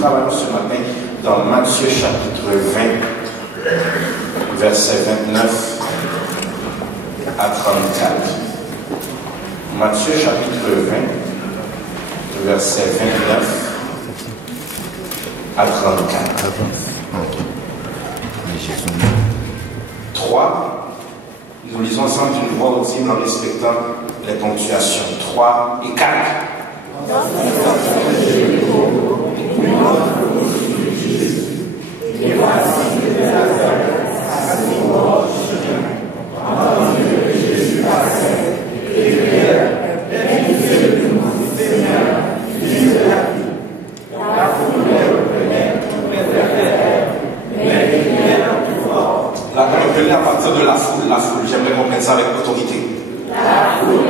travaillons ce matin dans Matthieu chapitre 20, versets 29 à 34. Matthieu chapitre 20, versets 29 à 34. 3. Nous lisons ensemble d'une voix audible en respectant les ponctuations. 3 et 4. Là, on reconnaît à partir de la foule. La foule, j'aimerais qu'on prenne ça avec autorité. La foule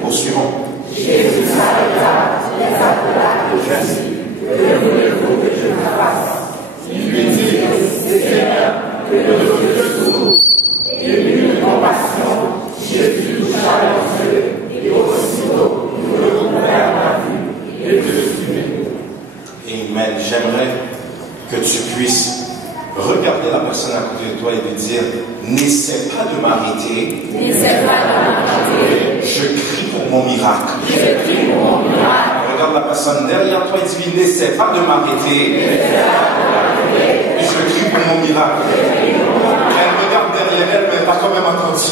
poursuivons. Jésus s'arrêta, les appela et dit, que voulez-vous que je fasse? Il lui dit, Seigneur, que le secours. Et ému de compassion, Jésus toucha leurs yeux, et aussitôt, nous le couvrèrent la vue, et de suivre. Amen. J'aimerais que tu puisses regarder la personne à côté de toi et lui dire, n'essaie pas de m'arrêter. N'essaie pas de m'arrêter. Je crie pour mon miracle. Je crie pour mon miracle. Regarde la personne derrière toi et dis, n'essaie pas de m'arrêter. Et je crie pour mon miracle. Elle regarde derrière elle, mais elle n'a quand même entendu.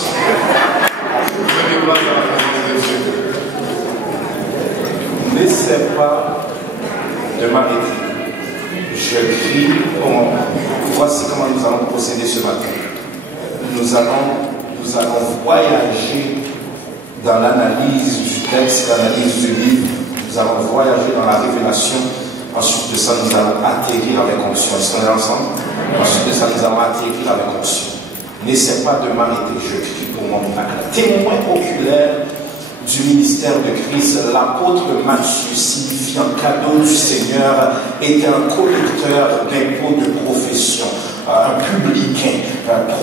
N'essaie pas de m'arrêter. Je crie pour mon miracle. Voici comment nous allons procéder ce matin. Nous allons voyager dans l'analyse du texte, l'analyse du livre. Nous allons voyager dans la révélation. Ensuite de ça, nous allons atterrir avec onction. Est-ce qu'on est ensemble? Ensuite de ça, nous allons atterrir avec onction. N'essaie pas de m'arrêter. Je crie pour mon miracle. Témoin oculaire du ministère de Christ, l'apôtre Matthieu, signifiant cadeau du Seigneur, était un collecteur d'impôts de profession, un publicain,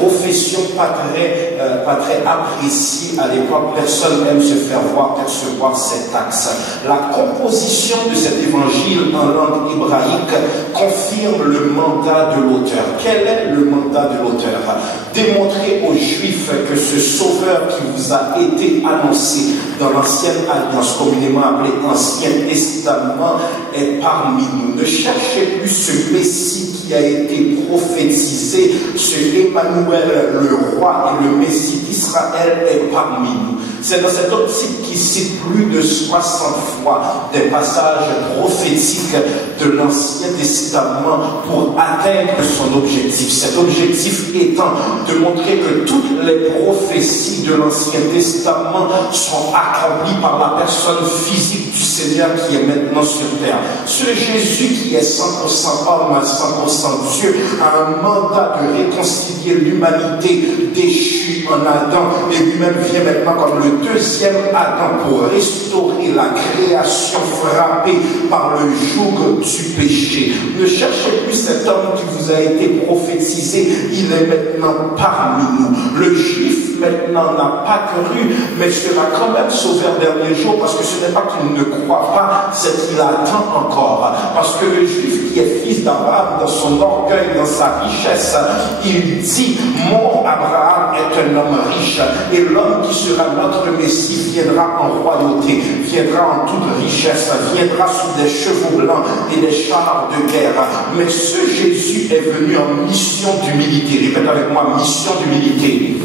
profession pas très appréciée à l'époque. Personne n'aime se faire voir, percevoir ces taxes. La composition de cet évangile en langue hébraïque confirme le mandat de l'auteur. Quel est le mandat de l'auteur? Démontrer aux Juifs que ce sauveur qui vous a été annoncé dans l'ancienne alliance, communément appelée Ancien Testament, est parmi nous. Ne cherchez plus ce Messie qui a été prophétisé, ce Emmanuel, le roi et le Messie d'Israël est parmi nous. C'est dans cette optique qu'il cite plus de 60 fois des passages prophétiques de l'Ancien Testament pour atteindre son objectif. Cet objectif étant de montrer que toutes les prophéties de l'Ancien Testament sont accomplies par la personne physique du Seigneur qui est maintenant sur terre. Ce Jésus qui est 100% homme, 100% Dieu, a un mandat de réconcilier l'humanité déchue en Adam, et lui-même vient maintenant comme le deuxième Adam pour restaurer la création frappée par le joug du péché. Ne cherchez plus cet homme qui vous a été prophétisé, il est maintenant parmi nous. Le Juif maintenant n'a pas cru, mais sera quand même sauvé en dernier jour, parce que ce n'est pas qu'il ne croit pas, c'est qu'il attend encore. Parce que le Juif qui est fils d'Abraham, dans son orgueil, dans sa richesse, il dit, mon Abraham est un homme riche, et l'homme qui sera notre Messie viendra en royauté, viendra en toute richesse, viendra sous des chevaux blancs et des chars de guerre. Mais ce Jésus est venu en mission d'humilité. Répète avec moi, mission d'humilité.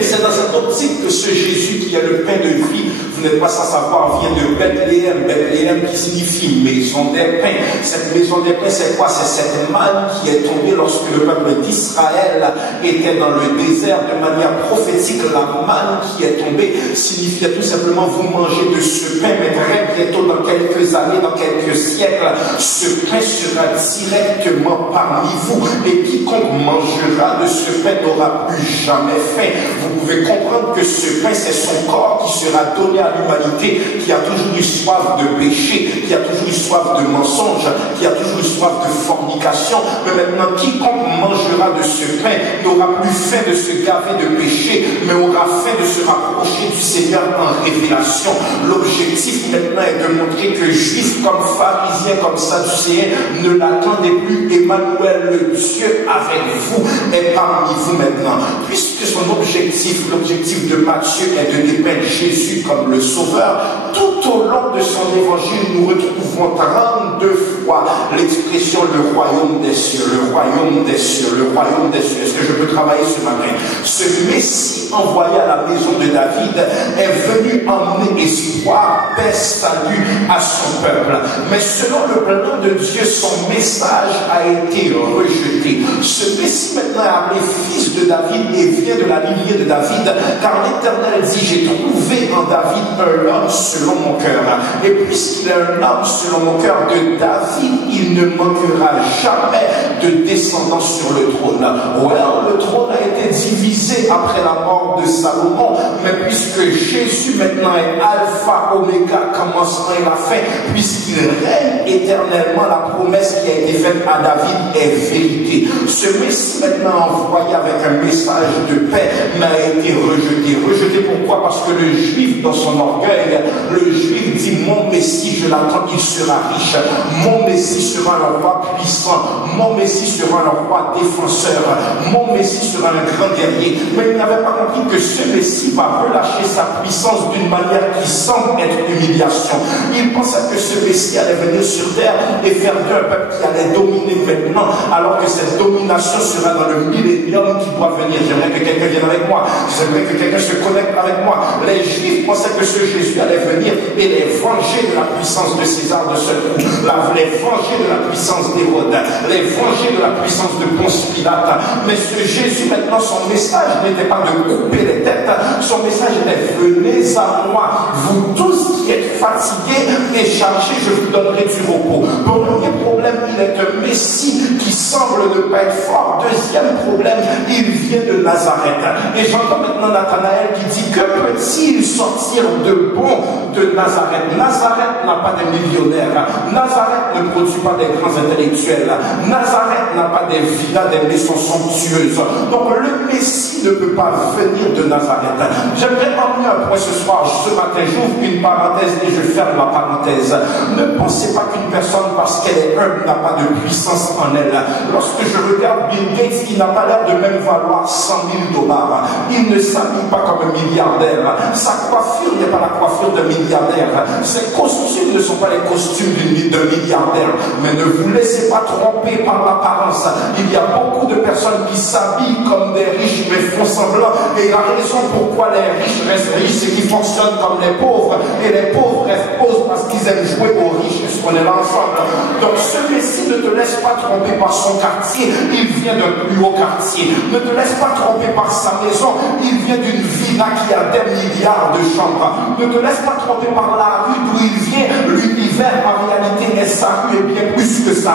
C'est dans cette optique que ce Jésus qui est le pain de vie, vous n'êtes pas sans savoir, vient de Bethléem. Bethléem qui signifie maison des pains. Cette maison des pains, c'est quoi? C'est cette manne qui est tombée lorsque le peuple d'Israël était dans le désert. De manière prophétique, la manne qui est tombée signifiait tout simplement vous mangez de ce pain, mais très bientôt, dans quelques années, dans quelques siècles, ce pain sera directement parmi vous, et quiconque mangera de ce pain n'aura plus jamais faim. Vous pouvez comprendre que ce pain, c'est son corps qui sera donné à à l'humanité qui a toujours eu soif de péché, qui a toujours eu soif de mensonge, qui a toujours eu soif de fornication. Mais maintenant, quiconque mangera de ce pain n'aura plus faim de se gaver de péché, mais aura faim de se rapprocher du Seigneur en révélation. L'objectif maintenant est de montrer que juifs comme pharisiens, comme sadducéens, ne l'attendez plus. Emmanuel, le Dieu avec vous, est parmi vous maintenant. Puisque son objectif, l'objectif de Matthieu est de dépeindre Jésus comme le Sauveur, tout au long de son évangile, nous retrouvons 32 fois l'expression le royaume des cieux, le royaume des cieux, le royaume des cieux. Est-ce que je peux travailler ce matin? Ce Messie envoyé à la maison de David est venu emmener espoir, paix, salut à son peuple. Mais selon le plan de Dieu, son message a été rejeté. Ce Messie maintenant est appelé fils de David et vient de la lignée de David, car l'Éternel dit, j'ai trouvé en David un homme selon mon cœur. Et puisqu'il est un homme selon mon cœur de David, il ne manquera jamais de descendants sur le trône. Ouais, le trône a été divisé après la mort de Salomon, mais puisque Jésus maintenant est alpha, oméga, commencement et la fin, puisqu'il règne éternellement, la promesse qui a été faite à David est vérité. Ce Messie maintenant envoyé avec un message de paix, mais a été rejeté. Rejeté pourquoi? Parce que le juif dans son orgueil, le juif dit, mon Messie, je l'attends, il sera riche. Mon Messie sera un roi puissant. Mon Messie sera un roi défenseur. Mon Messie sera un grand guerrier. Mais il n'avait pas compris que ce Messie va relâcher sa puissance d'une manière qui semble être humiliation. Il pensait que ce Messie allait venir sur terre et faire d'un peuple qui allait dominer maintenant, alors que cette domination sera dans le millénium qui doit venir. J'aimerais que quelqu'un vienne avec moi. J'aimerais que quelqu'un se connecte avec moi. Les Juifs pensaient que ce Jésus allait venir et les venger de la puissance de César de ce coup. Les venger de la puissance d'Hérode. Les venger de la puissance de Ponce Pilate. Mais ce Jésus, maintenant, son message n'était pas de couper les têtes. Son message était, venez à moi, vous tous qui êtes fatigués et chargés, je vous donnerai du repos. Premier problème, il est un Messie qui semble ne pas être fort. Deuxième problème, il vient de Nazareth. Et j'entends maintenant Nathanaël qui dit, que peut-il sortir de bon de Nazareth? Nazareth n'a pas de millionnaires. Nazareth ne produit pas des grands intellectuels. Nazareth n'a pas des villas, des maisons somptueuses. Donc le Messie ne peut pas venir de Nazareth. J'aimerais emmener un point ce soir, ce matin, j'ouvre une parenthèse et je ferme la parenthèse. Ne pensez pas qu'une personne, parce qu'elle est humble, n'a pas de puissance en elle. Lorsque je regarde Bill Gates, il n'a pas l'air de même valoir 100 000 $. Il ne s'habille pas comme un milliardaire. Sa coiffure n'est pas la coiffure d'un milliardaire. Ses costumes ne sont pas les costumes d'un milliardaire. Mais ne vous laissez pas tromper par l'apparence. Il y a beaucoup de personnes qui s'habillent comme des riches mais font semblant. Et la raison pourquoi les riches restent riches, c'est qu'ils fonctionnent comme les pauvres. Et les pauvres restent pauvres parce qu'ils aiment jouer aux riches. Est-ce qu'on est là ensemble? Donc ce Messie ne te laisse pas tromper par son quartier. Il vient d'un plus haut quartier. Ne te laisse pas tromper par sa maison. Il vient d'une villa qui a des milliards de chambres. Ne te laisse pas tromper par la rue d'où il vient. L'univers en réalité est sa rue et bien plus que ça.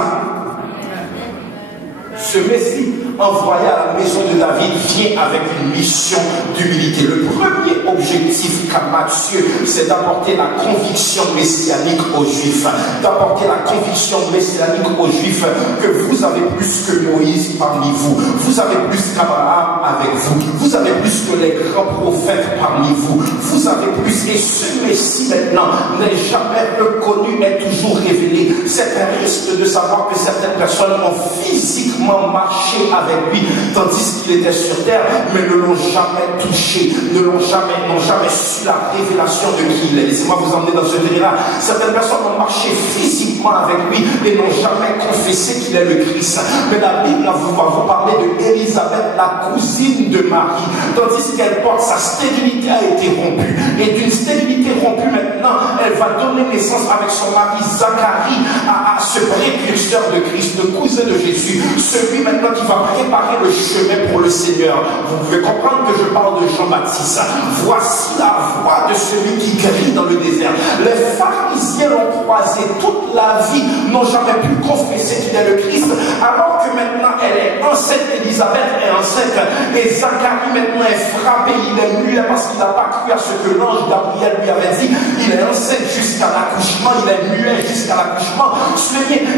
Ce Messie envoyé à la maison de David vient avec une mission d'humilité. Le premier objectif qu'a Matthieu, c'est d'apporter la conviction messianique aux Juifs. D'apporter la conviction messianique aux Juifs que vous avez plus que Moïse parmi vous. Vous avez plus qu'Abraham avec vous. Vous avez plus que les grands prophètes parmi vous. Vous avez plus. Et ce Messie maintenant n'est jamais reconnu, est toujours révélé. C'est un risque de savoir que certaines personnes ont physiquement marché avec lui, tandis qu'il était sur terre, mais ne l'ont jamais touché, n'ont jamais su la révélation de qui il est. Laissez-moi vous emmener dans ce délire-là. Certaines personnes ont marché physiquement avec lui et n'ont jamais confessé qu'il est le Christ. Mais la Bible va vous parler de Élisabeth, la cousine de Marie, tandis qu'elle porte, sa stérilité a été rompue. Et d'une stérilité rompue maintenant, elle va donner naissance avec son mari Zacharie à ce précurseur de Christ, le cousin de Jésus, celui maintenant qui va préparer le chemin pour le Seigneur. Vous pouvez comprendre que je parle de Jean-Baptiste. Voici voici la voix de celui qui crie dans le désert. Les pharisiens l'ont croisé toute la vie, n'ont jamais pu confesser qu'il est le Christ, alors que maintenant elle est enceinte, Élisabeth est enceinte, et Zacharie maintenant est frappé, il est muet parce qu'il n'a pas cru à ce que l'ange Gabriel lui avait dit. Il est enceinte jusqu'à l'accouchement, il est muet jusqu'à l'accouchement.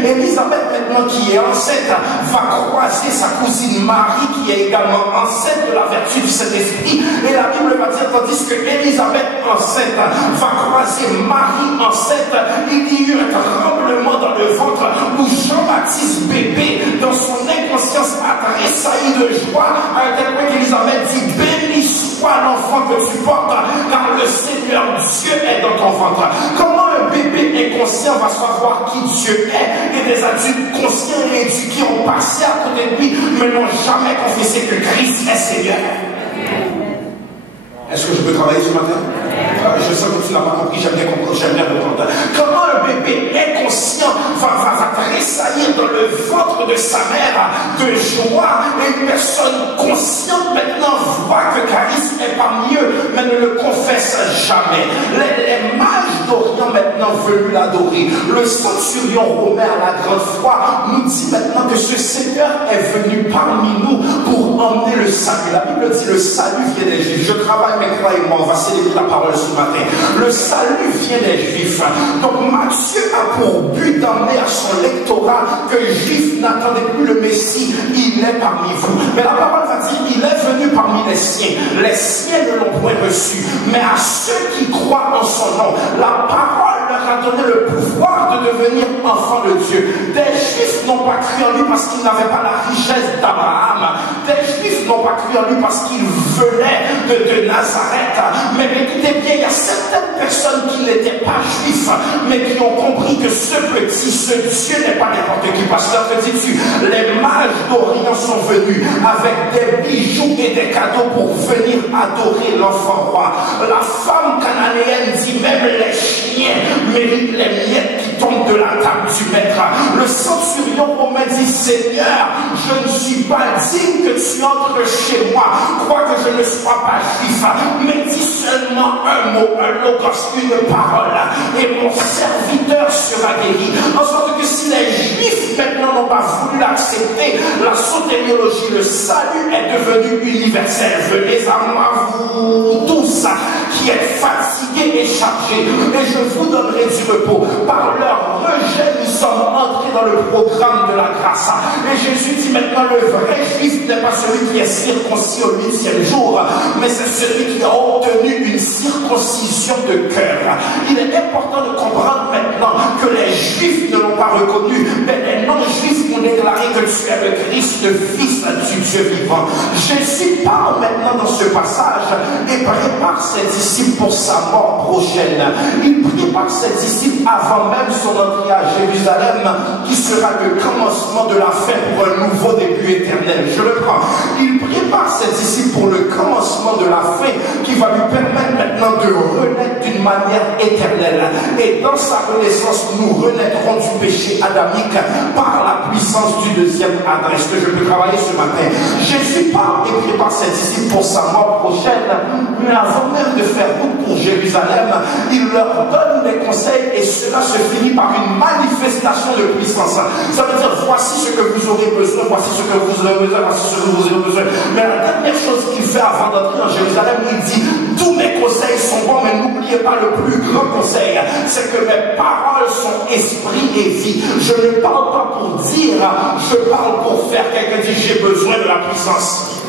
Élisabeth maintenant qui est enceinte va croiser sa cousine Marie qui est également enceinte de la vertu du Saint-Esprit, et la Bible va dire, tandis que Élisabeth enceinte va croiser Marie enceinte, il y eut un tremblement dans le ventre où Jean-Baptiste bébé dans son inconscience a tressailli de joie à un tel point qu'Élisabeth dit, béni soit l'enfant que tu portes car le Seigneur Dieu est dans ton ventre. Comment un bébé inconscient va savoir qui Dieu est, et des adultes conscients et éduqués ont passé à côté de lui mais n'ont jamais confessé que Christ est Seigneur? Est-ce que je peux travailler ce matin? Je sens que tu n'as pas compris, j'aime bien comprendre, j'aime bien comprendre. Comment un bébé inconscient va tressaillir dans le ventre de sa mère de joie, et une personne consciente maintenant voit que Christ est parmi eux, mais ne le confesse jamais. Les mages d'Orient maintenant venus l'adorer. Le centurion romain à la grande foi nous dit maintenant que ce Seigneur est venu parmi nous pour emmener le salut. La Bible dit le salut vient des Juifs. Je travaille, mais croyez-moi, on va célébrer la parole ce matin. Le salut vient des Juifs. Donc Matthieu a pour but d'emmener à son lectorat que les Juifs n'attendaient plus le Messie, il est parmi vous. Mais la parole va dire, il est venu parmi les siens. Les siens ne l'ont point reçu. Mais à ceux qui croient en son nom, la parole leur a donné le pouvoir de devenir enfants de Dieu. Des Juifs n'ont pas cru en lui parce qu'ils n'avaient pas la richesse d'Abraham. Des Juifs n'ont pas cru en lui parce qu'ils venaient de Nazareth. Mais écoutez bien, il y a certaines personnes qui n'étaient pas juifs, mais qui ont compris que ce Dieu n'est pas n'importe qui. Pasteur, que dis-tu? Les mages d'Orient sont venus avec des bijoux et des cadeaux pour venir adorer l'enfant roi. La femme cananéenne dit, même les chiens méritent les miettes qui tombent de la table du maître. Le centurion romain dit, Seigneur, je ne suis pas digne que tu entres chez moi, quoique je ne sois pas juif, mais dis seulement un mot, un logos, une parole, et mon serviteur sera guéri. En sorte que si les Juifs maintenant n'ont pas voulu l'accepter, la soteriologie, le salut est devenu universel. Venez à moi, vous tous qui êtes fatigués et chargés, et je vous donnerai du repos. Par leur rejet, nous sommes entrés dans le programme de la grâce. Et Jésus dit maintenant, le vrai Juif n'est pas celui qui est circoncis au 8e jour, mais c'est celui qui a obtenu une circoncision de cœur. Il est important de comprendre maintenant que les Juifs ne l'ont pas reconnu, mais les non-Juifs ont déclaré que tu es le Christ, le Fils du Dieu vivant. Jésus parle maintenant dans ce passage et prépare ses disciples pour sa mort prochaine. Il prépare ses disciples avant même son entrée à Jérusalem, qui sera le commencement de la fin pour un nouveau début éternel. Je le prends. Il prépare ses disciples pour le commencement de la fin, qui va lui permettre maintenant de renaître d'une manière éternelle. Et dans sa renaissance, nous renaîtrons du péché adamique par la puissance du deuxième Adam. Est-ce que je peux travailler ce matin? Jésus parle et prépare ses disciples pour sa mort prochaine, mais avant même de faire route pour Jérusalem, il leur donne des conseils et cela se finit par une manifestation de puissance. Ça veut dire, voici ce que vous aurez besoin, voici ce que vous aurez besoin, voici ce que vous aurez besoin. Mais la dernière chose qu'il fait avant d'entrer en Jérusalem, il dit, tous mes conseils sont bons, mais n'oubliez pas le plus grand conseil, c'est que mes paroles sont esprit et vie. Je ne parle pas pour dire, je parle pour faire. Quelqu'un dit, j'ai besoin de la puissance.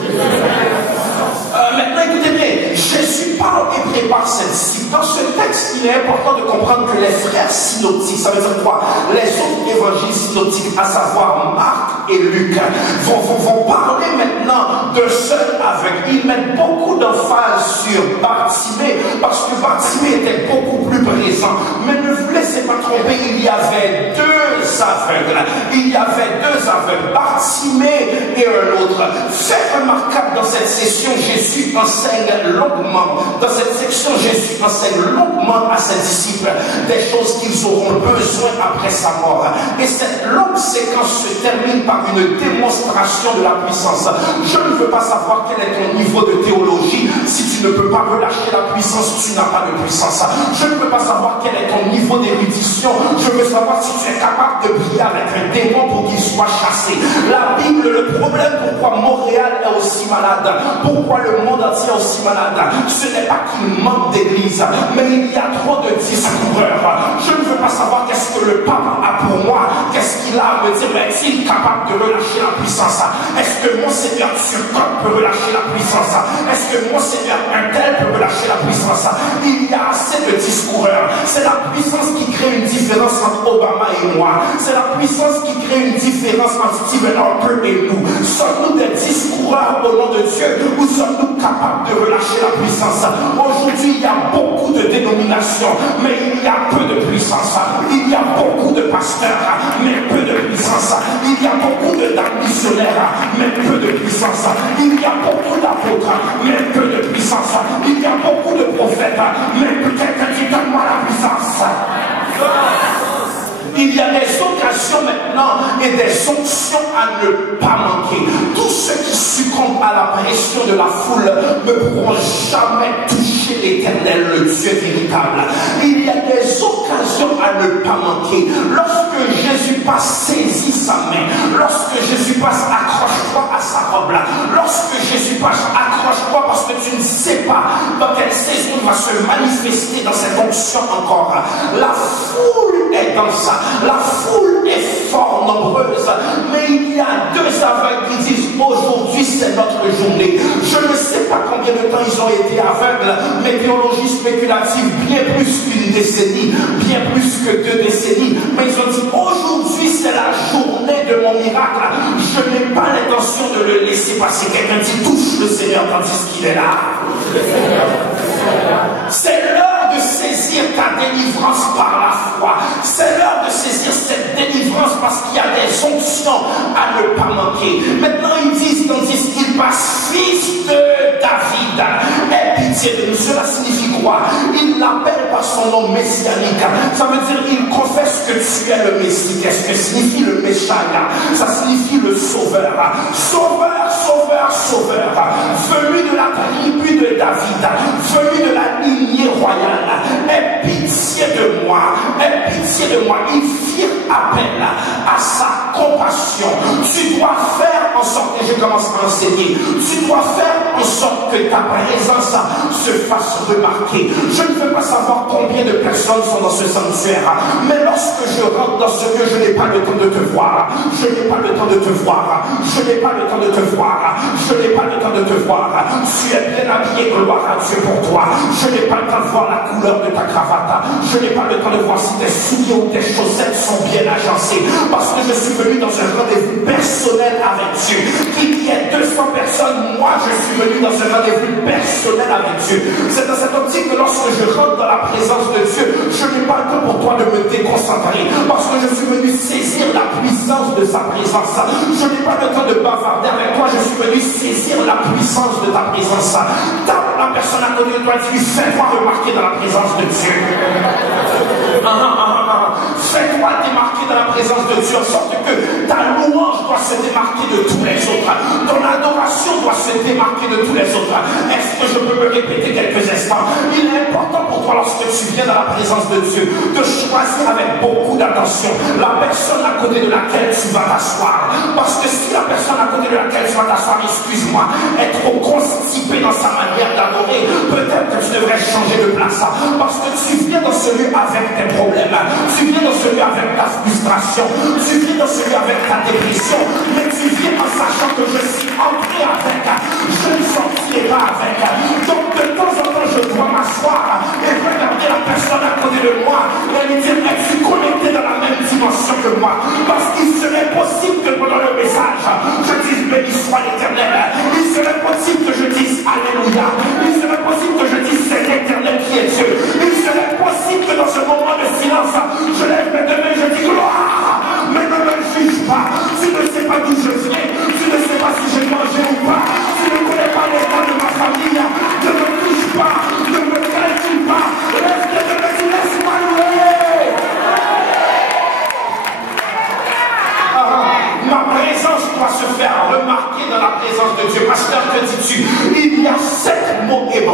Maintenant, écoutez bien, Jésus parle et prépare ses disciples. Dans ce texte, il est important de comprendre que les frères synoptiques, ça veut dire quoi? Les autres évangiles synoptiques, à savoir Marc et Luc, vont parler maintenant de seul aveugle. Ils mettent beaucoup d'emphase sur Bartimée, parce que Bartimée était beaucoup plus présent. Mais ne vous laissez pas tromper, il y avait deux aveugles. Il y avait deux aveugles, Bartimée et un autre. Fait remarquable dans cette session, Jésus enseigne longuement. Dans cette section, Jésus enseigne longuement à ses disciples des choses qu'ils auront besoin après sa mort. Et cette longue séquence se termine par une démonstration de la puissance. Je ne veux pas savoir quel est ton niveau de théologie, Si tu ne peux pas relâcher la puissance, tu n'as pas de puissance. Je ne peux pas savoir quel est ton niveau d'érudition. Je veux savoir si tu es capable de prier avec un démon pour qu'il soit chassé. La Bible, le problème pourquoi Montréal est aussi malade, pourquoi le monde entier est aussi malade, ce n'est pas qu'il manque d'église, mais il y a trop de discoureurs. Je ne veux pas savoir qu'est-ce que le pape a pour moi, qu'est-ce qu'il a à me dire, mais est-il capable de relâcher la puissance? Est-ce que mon Seigneur Turcotte peut relâcher la puissance? Est-ce que mon Seigneur un tel peut relâcher la puissance? Il y a assez de discoureurs. C'est la puissance qui crée une différence entre Obama et moi. C'est la puissance qui crée une différence entre Stephen Harper et nous. Sommes-nous des discoureurs au nom de Dieu ou sommes-nous capables de relâcher la puissance? Aujourd'hui, il y a beaucoup de dénominations, mais il y a peu de puissance. Il y a beaucoup de pasteurs, mais peu de puissance. Il y a beaucoup de missionnaires, mais peu de puissance. Il y a beaucoup d'apôtres, mais peu de puissance. Il y a beaucoup de prophètes, mais peut-être qui donne-moi la puissance. Il y a des occasions maintenant et des onctions à ne pas manquer. Tous ceux qui succombent à la pression de la foule ne pourront jamais toucher l'Éternel, le Dieu véritable. Il y a des occasions à ne pas manquer. Lorsque Jésus passe, saisis sa main. Lorsque Jésus passe, accroche-toi à sa robe là. Lorsque Jésus passe, accroche-toi parce que tu ne sais pas dans quelle saison il va se manifester dans cette onction encore. La foule est dans ça. La foule est fort nombreuse, mais il y a deux aveugles qui disent aujourd'hui c'est notre journée. Je ne sais pas combien de temps ils ont été aveugles, météorologie spéculative, bien plus qu'une décennie, bien plus que 2 décennies, mais ils ont dit aujourd'hui c'est la journée de mon miracle. Je n'ai pas l'intention de le laisser passer. Quelqu'un dit touche le Seigneur tandis qu'il est là. C'est l'heure de saisir ta délivrance par la foi. C'est l'heure de saisir cette délivrance parce qu'il y a des onctions à ne pas manquer. Maintenant ils disent, tandis qu'il passe fils de David, aie pitié de nous. Cela signifie quoi? Il l'appelle par son nom messianique. Ça veut dire il confesse que tu es le Messie. Qu'est-ce que signifie le Messia? Ça signifie le sauveur. Sauveur, sauveur, sauveur. Venu de la tribu de David, venu de la lignée royale. Aie pitié de moi. Aie pitié de moi. Ils firent appel à sa compassion. Tu dois faire en sorte, et je commence à enseigner, tu dois faire en sorte que ta présence se fasse remarquer. Je ne veux pas savoir combien de personnes sont dans ce sanctuaire, mais lorsque je rentre dans ce lieu, je n'ai pas le temps de te voir. Je n'ai pas le temps de te voir. Je n'ai pas le temps de te voir. Je n'ai pas le temps de te voir. Tu es bien habillé, gloire à Dieu pour toi. Je n'ai pas le temps de voir la couleur de ta cravate. Je n'ai pas le temps de voir si tes souliers ou tes chaussettes sont bien agencées. Parce que je suis venu dans un rendez-vous personnel avec Dieu. Qu'il y ait 200 personnes, moi je suis venu dans un rendez-vous personnel avec Dieu. C'est dans cette optique que lorsque je rentre dans la présence de Dieu, je n'ai pas le temps pour toi de me déconcentrer. Parce que je suis venu saisir la puissance de sa présence. Je n'ai pas le temps de bavarder avec toi. Je suis venu saisir la puissance de ta présence. Tape la personne à côté de toi et dis, fais-moi remarquer dans la présence de Dieu. Fais-toi démarquer dans la présence de Dieu en sorte que ta louange doit se démarquer de tous les autres. Ton adoration doit se démarquer de tous les autres. Est-ce que je peux me répéter quelques instants? Il est important pour toi lorsque tu viens dans la présence de Dieu de choisir avec beaucoup d'attention la personne à côté de laquelle tu vas t'asseoir. Parce que si la personne à côté de laquelle tu vas t'asseoir, excuse-moi, est trop constipée dans sa manière d'adorer, peut-être que tu devrais changer de place. Parce que tu viens dans ce lieu avec tes problèmes. Tu viens dans ce lieu avec ta frustration. Tu viens dans ce lieu avec ta dépression. Mais tu viens en sachant que je suis entré avec. Je ne sortirai pas avec. Donc de temps en temps, je dois m'asseoir et regarder la personne à côté de moi et lui dire, es-tu connecté dans la même dimension que moi? Parce qu'il serait possible que pendant le message, je dise béni soit l'Éternel. Il serait possible que je dise Alléluia. Il serait possible que je dise c'est l'Éternel qui est Dieu. Il serait possible que dans ce moment de silence, je lève mes deux mains et je dis gloire. Mais ne me juge pas. Tu ne sais pas d'où je viens. Tu ne sais pas si j'ai mangé ou pas. Tu ne connais pas l'état de ma famille. Ne me touche pas. Ne me calcule pas. Lève tes deux mains et laisse-moi louer. Ma présence doit se faire remarquer dans la présence de Dieu. Pasteur, que dis-tu? Il y a 7 mots hébreux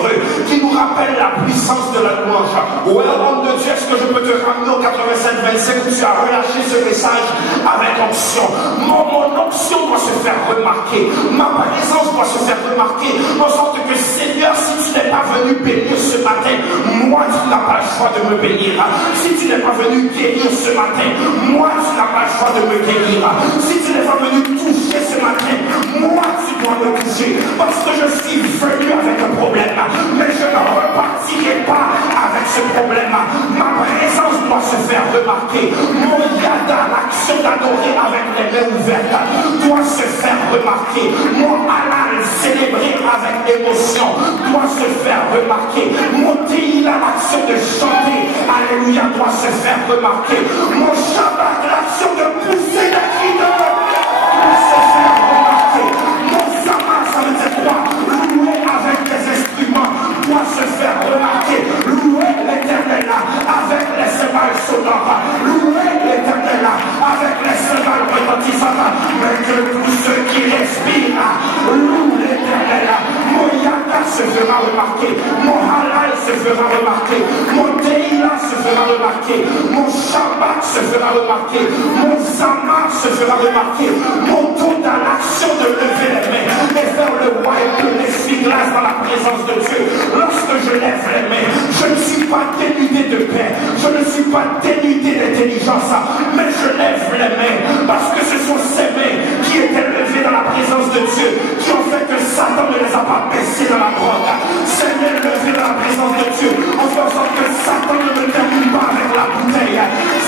Ouais, homme de Dieu, est-ce que je peux te ramener au 87-25 où tu as relâché ce message avec onction? Mon onction doit se faire remarquer. Ma présence doit se faire remarquer. En sorte que, Seigneur, si tu n'es pas venu bénir ce matin, moi, tu n'as pas le choix de me bénir. Si tu n'es pas venu guérir ce matin, moi, tu n'as pas le choix de me guérir. Si tu n'es pas venu toucher ce matin, moi, tu dois me toucher. Parce que je suis venu avec un problème, mais je ne repartirai pas avec ce problème. Ma présence doit se faire remarquer. Mon yada, l'action d'adorer avec les mains ouvertes, doit se faire remarquer. Mon halal, célébrer avec émotion, doit se faire remarquer. Mon teïla, l'action de chanter, alléluia, doit se faire remarquer. Mon Shabbat, l'action de pousser les cris de doit se faire remarquer. Mon Shabbat, ça veut dire quoi? Louer avec des instruments doit se faire remarquer. Louer l'Éternel avec les cymbales sonores. Louer l'Éternel avec les cymbales retentissantes. Mais que tous ceux qui respirent louent l'Éternel. Mon yaka se fera remarquer. Mon halal se fera remarquer. Mon teïla se fera remarquer. Mon Shabbat se fera remarquer. Mon Zama se fera remarquer. Mon ton dans l'action de lever les mains et faire le wipe de l'essuie-glace dans la présence de Dieu. Lorsque je lève les mains, je ne suis pas dénudé de paix, je ne suis pas dénudé d'intelligence, mais je lève les mains parce que ce sont ces mains qui étaient levées dans la présence de Dieu qui ont fait que Satan ne les a pas baissés dans la drogue. Ces mains levées dans la présence de Dieu ont fait en sorte que Satan ne me termine pas avec la bouteille.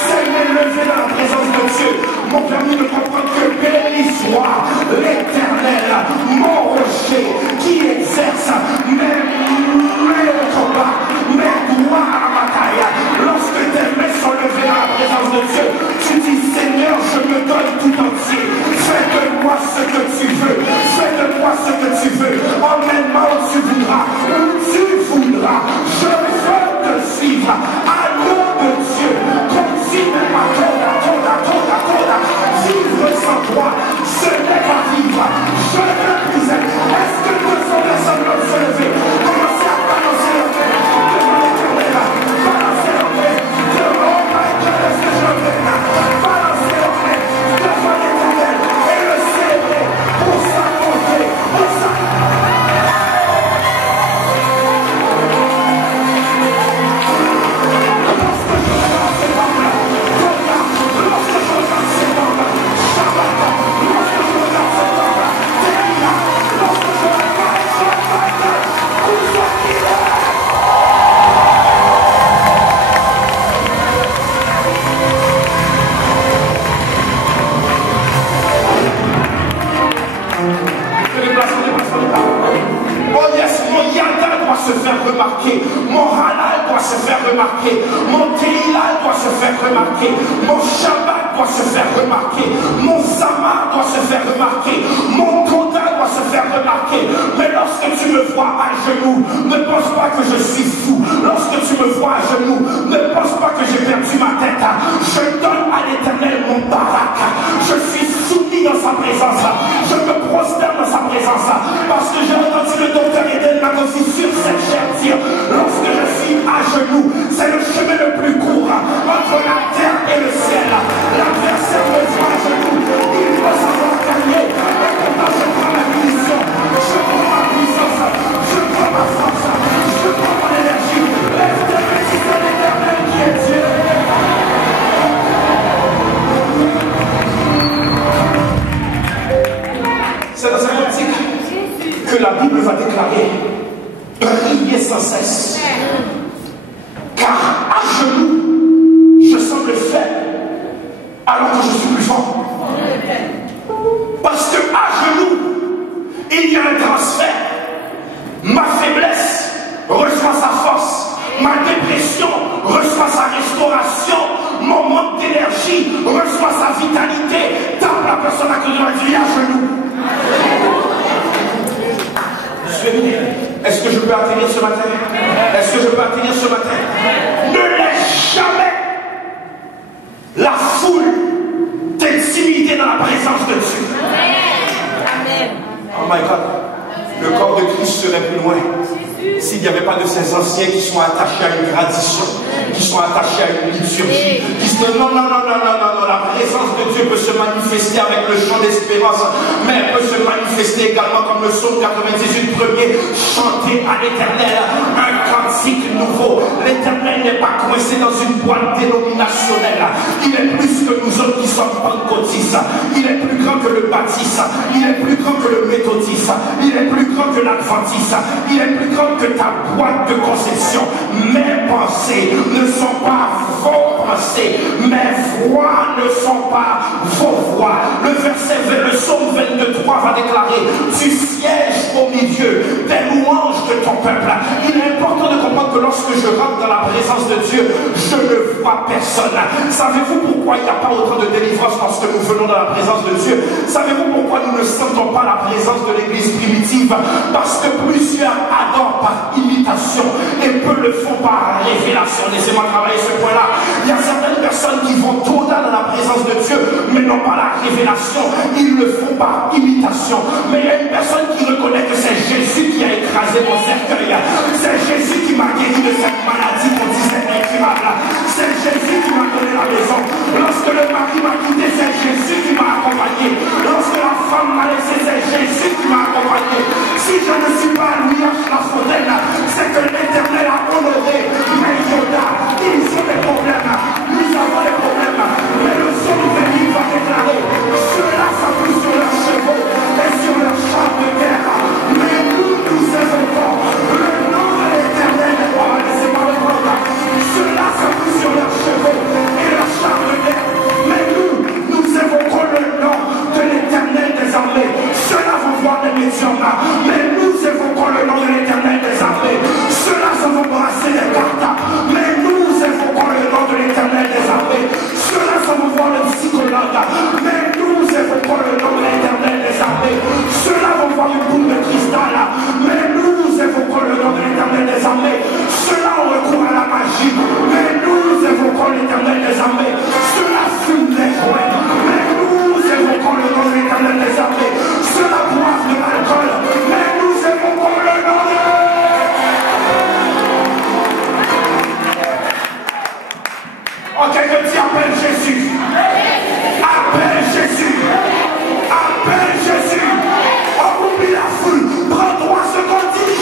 Ces mains levées dans la présence de Dieu m'ont permis de comprendre que béni soit l'Éternel, mon rocher, qui exerce mes combats, mes droits à la bataille. Lorsque tes mains sont levées dans la présence de Dieu, tu dis Seigneur, je me donne tout entier. Fais de moi ce que tu veux. Fais de moi ce que tu veux. Emmène-moi où tu voudras. Où tu voudras. Je veux te suivre. À nom de Dieu. Continue à toda. Vivre sans toi, ce n'est pas vivre. Je ne plus être. Est-ce que nous sommes les semblables de se lever? Commencez à balancer le fait. Devant l'Éternel. Balancez le fait. Oh my God, est-ce que je vais? Balancez le fait. Devant l'Éternel. Et le célébrer pour sa bonté. Pour sa... se faire remarquer, mon halal doit se faire remarquer, mon teïla doit se faire remarquer, mon Shabbat doit se faire remarquer, mon Zama doit se faire remarquer, mon Koda doit se faire remarquer. Mais lorsque tu me vois à genoux, ne pense pas que je suis fou. Lorsque tu me vois à genoux, ne pense pas que j'ai perdu ma tête. Je donne à l'Éternel mon barak. Je suis soumis dans sa présence. Je me prosterne dans sa présence. Parce que j'ai entendu le docteur Eden Magosi sur cette chair dire, lorsque je suis à genoux, c'est le chemin le plus court entre la terre et le ciel. L'adversaire me voit à genoux, il doit savoir gagner. Et pourtant je prends ma munition, je prends ma puissance, je prends ma force, je prends mon énergie. Lève-toi, petit de l'Éternel qui est Dieu. C'est dans cette optique que la Bible va déclarer: priez sans cesse. Car à genoux, je semble faible, alors que je suis plus fort. Parce que à genoux, il y a un transfert. Ma faiblesse reçoit sa force. Ma dépression reçoit sa restauration. Mon manque d'énergie reçoit sa vitalité. Tape la personne à côté de moi et dis à genoux. Est-ce que je peux atterrir ce matin? Est-ce que je peux atterrir ce matin? Ne laisse jamais la foule t'intimider dans la présence de Dieu. Oh my God. Le corps de Christ serait plus loin s'il n'y avait pas de ces anciens qui sont attachés à une tradition, qui sont attachés à une liturgie, qui se disent non, la présence de Dieu peut se manifester avec le chant d'espérance, mais elle peut se manifester également comme le psaume 98 premier, chanter à l'Éternel un cantique nouveau. L'Éternel n'est pas coincé dans une boîte dénominationnelle. Il est plus que nous autres qui sommes pentecôtistes. Il est plus grand que le baptiste. Il est plus grand que le méthodiste. Il est plus grand que l'adventiste. Il est plus grand que ta boîte de conception. Mes pensées ne sont pas vos pensées. Mes voix ne sont pas vos voix. Le psaume 22:3 va déclarer: tu sièges au milieu des louanges de ton peuple. Il est important de comprendre que lorsque je rentre dans la présence de Dieu, je ne vois personne. Savez-vous pourquoi il n'y a pas autant de délivrance lorsque nous venons dans la présence de Dieu? Savez-vous pourquoi nous ne sentons pas la présence de l'église primitive? Parce que plusieurs adorent par imitation et peu le font par révélation. Laissez-moi travailler ce point-là. Il y a certaines personnes qui vont tout dans la présence de Dieu, mais n'ont pas la révélation. Ils le font par imitation. Mais il y a une personne qui reconnaît que c'est Jésus qui a écrasé mon cercueil. C'est Jésus qui m'a guéri de cette maladie qu'on disait incurable. C'est Jésus qui m'a donné la maison. Lorsque le mari m'a quitté, c'est Jésus qui m'a accompagné. Lorsque la femme m'a laissé, c'est Jésus qui m'a accompagné. Si je ne suis pas Louis H. Lafontaine, c'est que l'Éternel a honoré mes soldats. Ils ont des problèmes. Nous avons des problèmes. Mais le psaume 20 va déclarer: ceux-là s'appuient sur leurs chevaux et sur leurs chars de guerre. Mais nous évoquons le nom de l'Éternel. Laissez-moi le prendre. Ceux-là s'appuient sur leurs chevaux et leurs chars de guerre. Mais nous évoquons le nom de l'Éternel des armées. Ceux-là vont voir les médiums. Mais nous évoquons le nom de l'Éternel des armées. Ceux-là vont brasser les cartes. Mais nous évoquons le nom de l'Éternel des armées. Ceux-là vont voir le psychologue. Mais nous évoquons le nom de l'Éternel des armées. Ceux-là vont voir une boule de cristal. Mais nous évoquons le nom de l'Éternel des armées. Ceux-là ont recours à la magie. Mais nous évoquons l'Éternel des armées. Ceux-là fument les joints. Mais nous évoquons le nom de l'Éternel des armées. Ceux-là boivent de l'alcool. Mais nous évoquons le nom de... Oh, quelqu'un dit: appelle Jésus. Appelle Jésus. Appelle Jésus. Oh, oublie la foule. Prends-toi ce qu'on dit.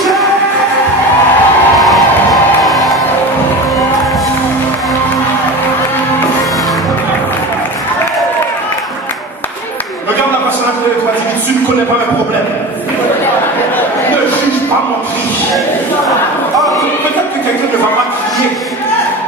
Regarde la personne à côté de toi, dis: tu ne connais pas mes problèmes. Ne juge pas mon cri. Oh, peut-être que quelqu'un ne va pas crier.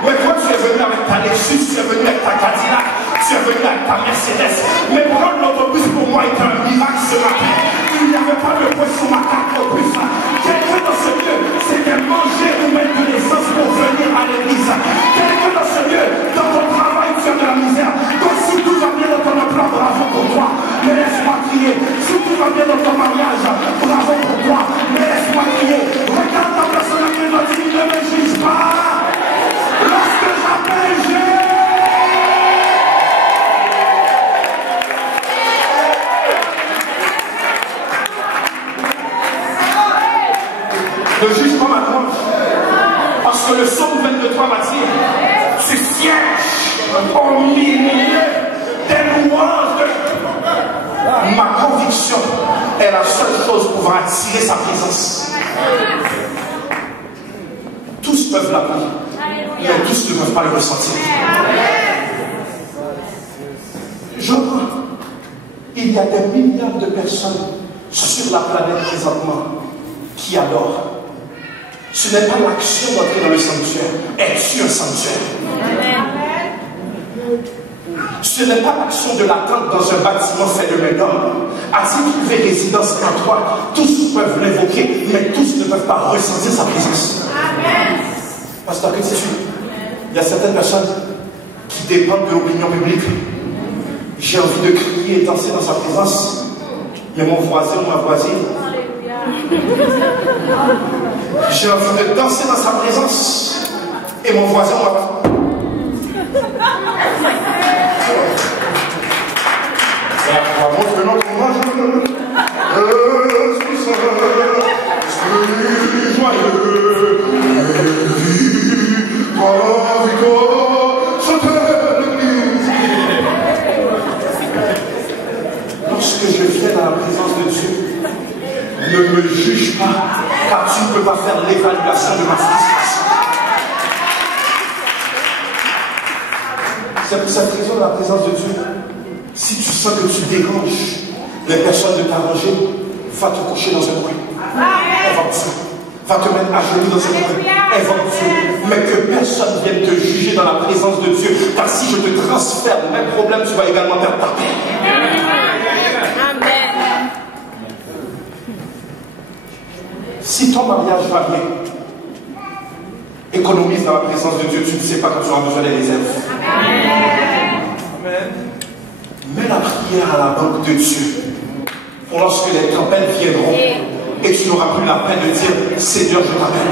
Mais toi, tu es venu avec ta Lexus, tu es venu avec ta Cadillac, tu es venu avec ta Mercedes. Mais prendre l'autobus pour moi est un miracle ce matin. Il n'y avait pas de point sur ma carte d'autobus. Quelqu'un dans ce lieu, c'était manger ou mettre de l'essence pour venir à l'église. Quelqu'un dans ce lieu, dans ton travail, tu as de la misère. Donc si tout va bien dans ton emploi, bravo pour toi. Mais laisse-moi crier. Si tout va bien dans ton mariage, bravo pour toi. Mais laisse-moi crier. Regarde ta personne qui doit dire: ne me juge pas. Lorsque j'appelle Jésus, ne juge pas maintenant. Parce que le psaume 22:3 va dire: tu sièges au milieu des louanges de... Ma conviction est la seule chose pouvant attirer sa présence. Tous peuvent l'appeler, mais tous ne peuvent pas le ressentir. Je crois, il y a des milliards de personnes sur la planète présentement qui adorent. Ce n'est pas l'action d'entrer dans le sanctuaire. Es-tu un sanctuaire? Ce n'est pas l'action de l'attente dans un bâtiment fait de main d'homme. A-t-il trouvé résidence en toi? Tous peuvent l'évoquer, mais tous ne peuvent pas ressentir sa présence. Pasteur, que sais-tu? Il y a certaines personnes qui dépendent de l'opinion publique. J'ai envie de crier et danser dans sa présence, mais mon voisin ou ma voisine, j'ai envie de danser dans sa présence, et mon voisin ou ma voisine, joyeux. car tu ne peux pas faire l'évaluation de ma frustration. C'est pour cette raison, la présence de Dieu, si tu sens que tu déranges les personnes de t'arranger, va te coucher dans un coin. Invoque Dieu. Va te mettre à genoux dans un coin. Invoque Dieu. Mais que personne vienne te juger dans la présence de Dieu. Car si je te transfère mes problèmes, tu vas également perdre ta paix. Amen. Si ton mariage va bien, économise dans la présence de Dieu, tu ne sais pas quand tu auras besoin des réserves. Amen. Mets la prière à la banque de Dieu pour lorsque les tempêtes viendront et tu n'auras plus la peine de dire Seigneur, je t'appelle.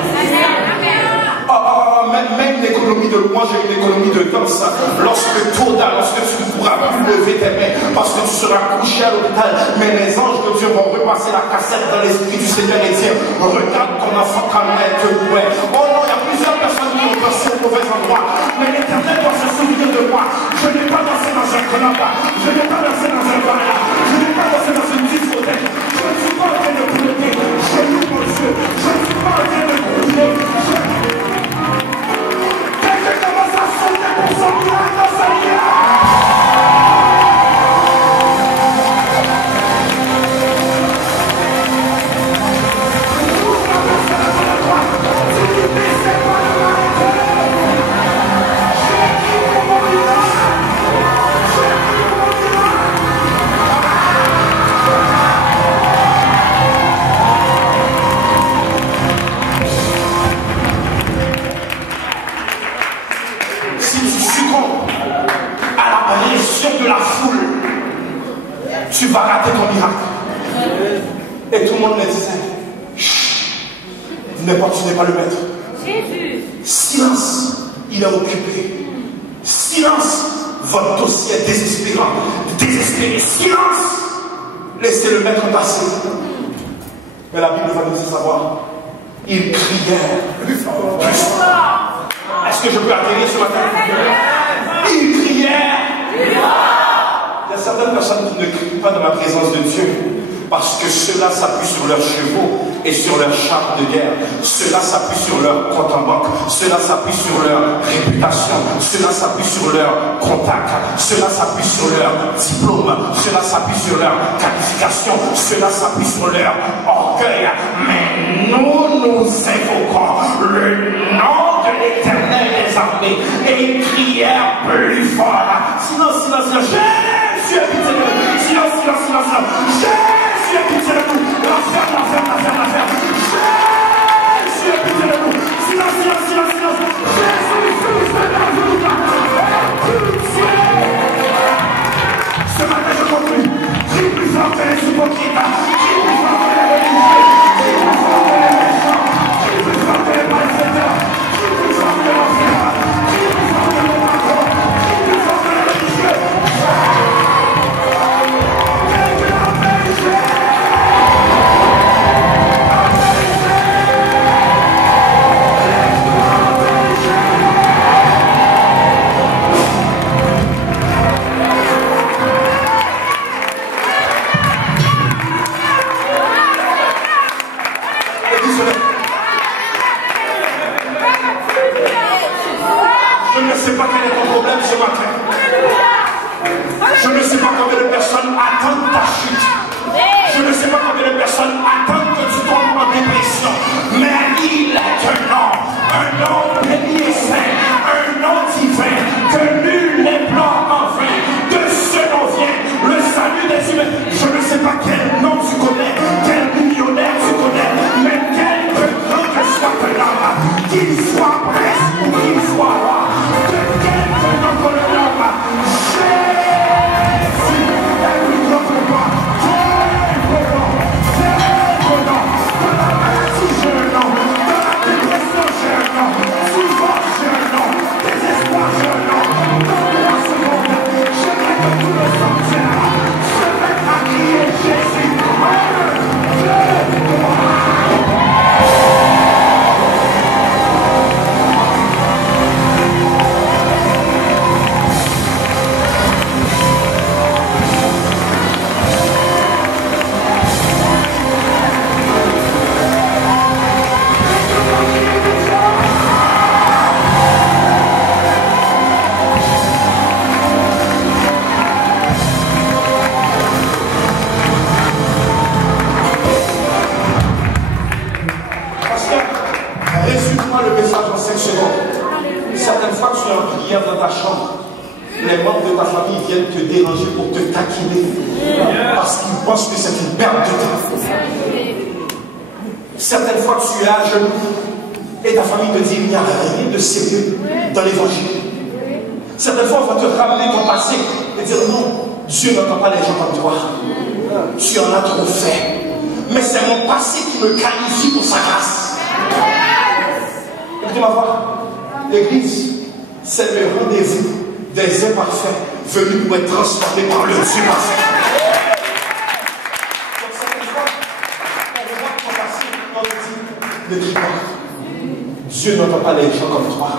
Même une économie de louange et une économie de danse, lorsque tu ne pourras plus lever tes mains parce que tu seras couché à l'hôpital, mais les anges de Dieu vont repasser la cassette dans l'esprit du Seigneur et dire regarde ton enfant comme elle te louait. Oh non, il y a plusieurs personnes qui ont dansé au mauvais endroit, mais l'Éternel doit se souvenir de moi. Je n'ai pas dansé dans un club, je n'ai pas dansé dans un bar, je n'ai pas dansé dans une discothèque. Je ne suis pas en train de pleurer, je loue mon Dieu, je ne suis pas en train de brûler. Tu vas rater ton miracle. Et tout le monde me disait, n'importe, tu n'es pas le maître. Jésus. Silence, il est occupé. Silence, votre dossier est désespérant. Désespéré, silence. Laissez le maître passer. Mais la Bible va nous faire savoir, ils crièrent plus fort. Est-ce que je peux atterrir ce matin? Ils crièrent plus fort. Il y a certaines personnes qui ne crient pas dans la présence de Dieu parce que cela s'appuie sur leurs chevaux et sur leurs chars de guerre. Cela s'appuie sur leur compte en banque. Cela s'appuie sur leur réputation. Cela s'appuie sur leur contact. Cela s'appuie sur leur diplôme. Cela s'appuie sur leur qualification. Cela s'appuie sur leur orgueil. Mais nous invoquons le nom de l'Éternel des armées et ils crièrent plus fort. Silence, silence, silence. Jésus est pitié de nous. Silence, silence, silence, silence. Jésus est pitié de nous. La ferme. Jésus est pitié de nous. Silence, silence, silence, silence. Jésus, fils de David. Pitié. Ce matin, je conclue. Qui plus fort que les hypocrites. Qui plus fort que les religieux. Qui plus fort que les méchants. Qui plus fort que les malfaiteurs. Qui plus fort que l'enfer. Qui plus fort que les patrons. Qui plus fort que les religieux. Je ne sais pas quel est ton problème ce matin. Je ne sais pas combien de personnes attendent ta chute. Je ne sais pas combien de personnes attendent que tu tombes en dépression. Mais il est un nom béni et saint, un nom divin, que nul n'est blanc en vain. De ce nom vient le salut des humains. Je ne sais pas quel nom tu connais, quel millionnaire tu connais, mais quelque grand que soit ton homme, qu'il soit prince ou qu'il soit roi, de quelque nom qu'on le nomme, Jésus est plus grand que toi. Jésus secondes. Certaines fois, tu es en prière dans ta chambre. Les membres de ta famille viennent te déranger pour te taquiner. Parce qu'ils pensent que c'est une perte de temps. Certaines fois, tu es à genoux. Et ta famille te dit, il n'y a rien de sérieux dans l'évangile. Certaines fois, on va te ramener ton passé et dire, non, Dieu n'entend pas les gens comme toi. Tu en as trop fait. Mais c'est mon passé qui me qualifie pour sa grâce. Écoutez ma voix. L'église, c'est le rendez-vous des imparfaits venus pour être transformés par le Dieu parfait. Donc certaines fois, on voit ton passé, on te dit, ne crie pas. Dieu n'entend pas les gens comme toi.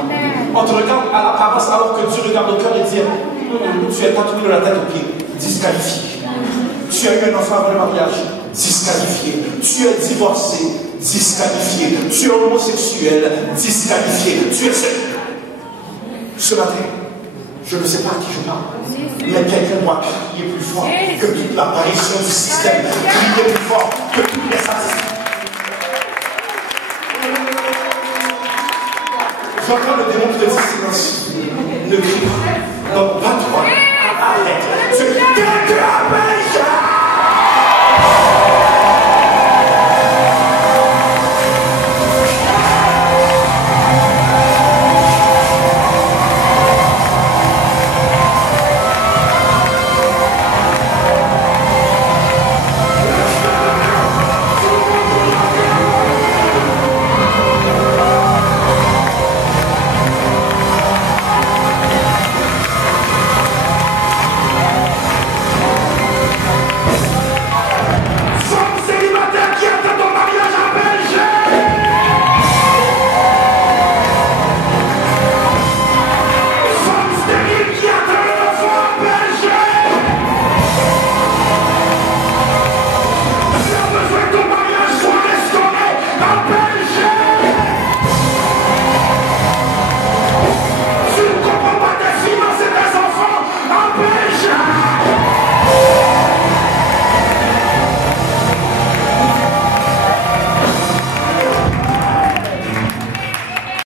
On te regarde à l'apparence alors que Dieu regarde au cœur et dit, tu es tatoué de la tête aux pieds, disqualifié. Tu as eu un enfant avant le mariage, disqualifié. Tu es divorcé, disqualifié. Tu es homosexuel, disqualifié. Tu es seul. Ce matin, je ne sais pas à qui je parle, mais quelqu'un doit crier plus fort que toute l'apparition du système, crier plus fort que toutes les statistiques. J'entends le démon qui te dit silence. Ne crie pas. Donc,